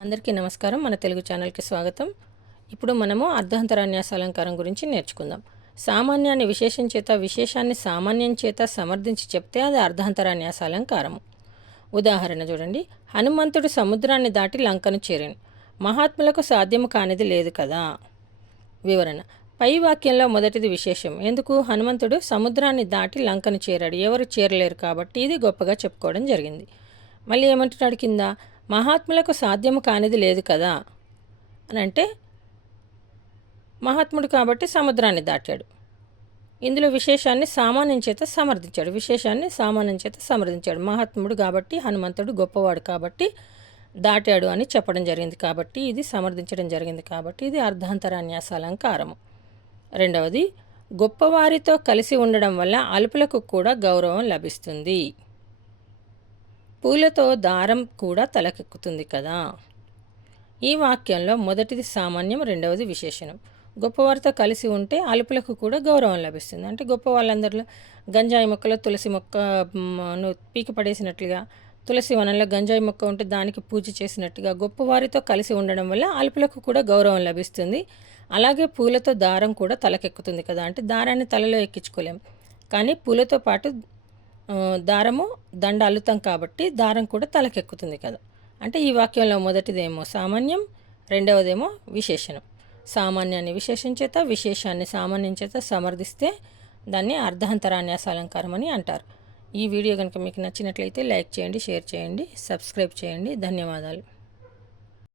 అందరికీ నమస్కారం. మన తెలుగు ఛానల్కి స్వాగతం. ఇప్పుడు మనము అర్ధాంతరాన్యాస అలంకారం గురించి నేర్చుకుందాం. సామాన్యాన్ని విశేషం చేత విశేషాన్ని సామాన్యం చేత సమర్థించి చెప్తే అది అర్ధాంతరాన్యాస అలంకారము ఉదాహరణ చూడండి. హనుమంతుడు సముద్రాన్ని దాటి లంకను చేరాను మహాత్ములకు సాధ్యము కానిది లేదు కదా? వివరణ. పై వాక్యంలో మొదటిది విశేషం. ఎందుకు? హనుమంతుడు సముద్రాన్ని దాటి లంకను చేరాడు. ఎవరు చేరలేరు కాబట్టి ఇది గొప్పగా చెప్పుకోవడం జరిగింది. మళ్ళీ ఏమంటున్నాడు కింద? మహాత్ములకు సాధ్యము కానిది లేదు కదా? అని అంటే మహాత్ముడు కాబట్టి సముద్రాన్ని దాటాడు. ఇందులో విశేషాన్ని సామాన్యం చేత సమర్థించాడు. విశేషాన్ని సామాన్యం చేత సమర్థించాడు. మహాత్ముడు కాబట్టి హనుమంతుడు గొప్పవాడు కాబట్టి దాటాడు అని చెప్పడం జరిగింది కాబట్టి ఇది సమర్థించడం జరిగింది కాబట్టి ఇది అర్ధాంతరాన్యాస అలంకారము రెండవది గొప్పవారితో కలిసి ఉండడం వల్ల అలుపులకు కూడా గౌరవం లభిస్తుంది. పూలతో దారం కూడా తలకెక్కుతుంది కదా? ఈ వాక్యంలో మొదటిది సామాన్యం రెండవది విశేషణం. గొప్పవారితో కలిసి ఉంటే అలుపులకు కూడా గౌరవం లభిస్తుంది. అంటే గొప్ప వాళ్ళందరిలో గంజాయి మొక్కలో తులసి మొక్కను పీకి పడేసినట్లుగా తులసి వనంలో గంజాయి మొక్క ఉంటే దానికి పూజ చేసినట్టుగా గొప్పవారితో కలిసి ఉండడం వల్ల అలుపులకు కూడా గౌరవం లభిస్తుంది. అలాగే పూలతో దారం కూడా తలకెక్కుతుంది కదా? అంటే దారాన్ని తలలో ఎక్కించుకోలేం. కానీ పూలతో పాటు దారము దండ అల్లుతాం కాబట్టి దారం కూడా తలకెక్కుతుంది కదా. అంటే ఈ వాక్యంలో మొదటిదేమో సామాన్యం రెండవదేమో విశేషణం. సామాన్యాన్ని విశేషం చేత విశేషాన్ని సామాన్యం చేత సమర్థిస్తే దాన్ని అర్ధాంతరాన్యాస అలంకారం అని అంటారు. ఈ వీడియో కనుక మీకు నచ్చినట్లయితే లైక్ చేయండి షేర్ చేయండి సబ్స్క్రైబ్ చేయండి. ధన్యవాదాలు.